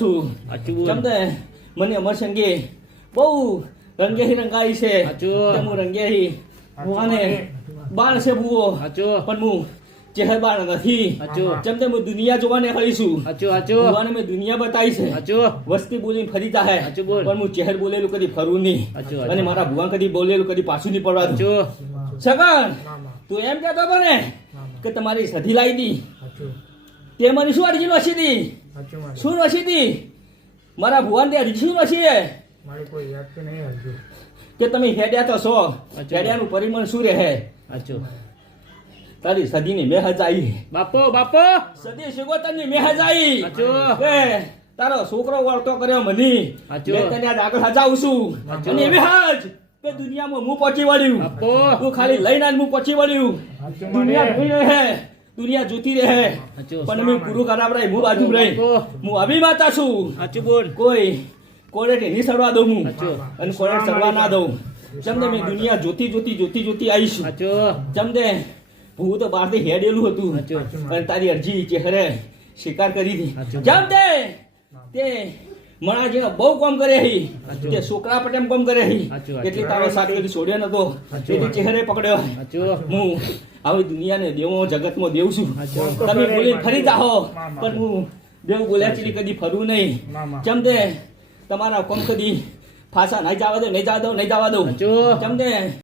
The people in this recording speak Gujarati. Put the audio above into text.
છું. મને અમરસંગે બહુ રંગેહી રંગાઈ છે. હું રંગેહી. હું આને બાણ છે ભુવો. સાચું. પણ હું ચહેર બાણ નથી. ચમદે હું દુનિયા જોવાને સાચું સાચું. ભુવાને મેં દુનિયા બતાવી છે. વસ્તી બોલીને ફરી બોલ. પણ હું ચહેર બોલેલું કદી ફરું નહીં. અને મારા ભુવા કદી બોલેલું કદી પાછું નહીં પડવા સગન તું એમ કહેતો હતો ને કે તમારી સધી લાવી દી તે મને શું અરજી નોશી દી? સાચું મારે શું નોશી દી મારા ભુવાન દે શું હે મારે કોઈ યાદ તો નહીં હજુ. કે તમે હેડ્યા તો છો. હેડ્યાનું પરિમાણ શું રહે? સાચું તારી સદીની મેહજ આવી બાપો બાપો! સદી શિગોતરની મેહજ આવી તારો છોકરો વળતો કર્યો મને. સાચું. મેં તને આજ આગળ હજાવું છું. અને એવી હાજ કે દુનિયામાં હું પહોંચી વળ્યું. બાપો. તું ખાલી લઈને હું પહોંચી વળ્યું. દુનિયા રહે દુનિયા જોતી રહે. પણ પણ ગુરુ ખરાબ કરાવડાય હું બાજુ રહી મુ હું અભિમાતા છું. સાચું બોલ. કોઈ કોલેટ એની સરવા દઉં હું અને કોલેટ સરવા ના દઉં. ચમદે મેં દુનિયા જોતી જોતી જોતી જોતી આવીશ. ચમને હું તો બહારથી હેડેલું હતું. અને તારી અરજી ચહેરે સ્વીકાર કરી હતી. ચમદે તે તે મણા જેવા બહુ કામ કરે હી. કે છોકરા પટેમ કામ કરે હી. એટલી તારો સાથ કદી છોડ્યો નતો. એટલી ચહેરે પકડ્યો. હું આવી દુનિયાને દેવો જગતમાં દેવ છું. તમે બોલી ફરી જાહો પણ હું દેવ બોલ્યા ચીલી કદી ફરું નહીં. ચમ તે તમારા કોમ કદી ફાસા નહીં જવા દો નહીં જવા દો નહીં જવા દો. ચમ તે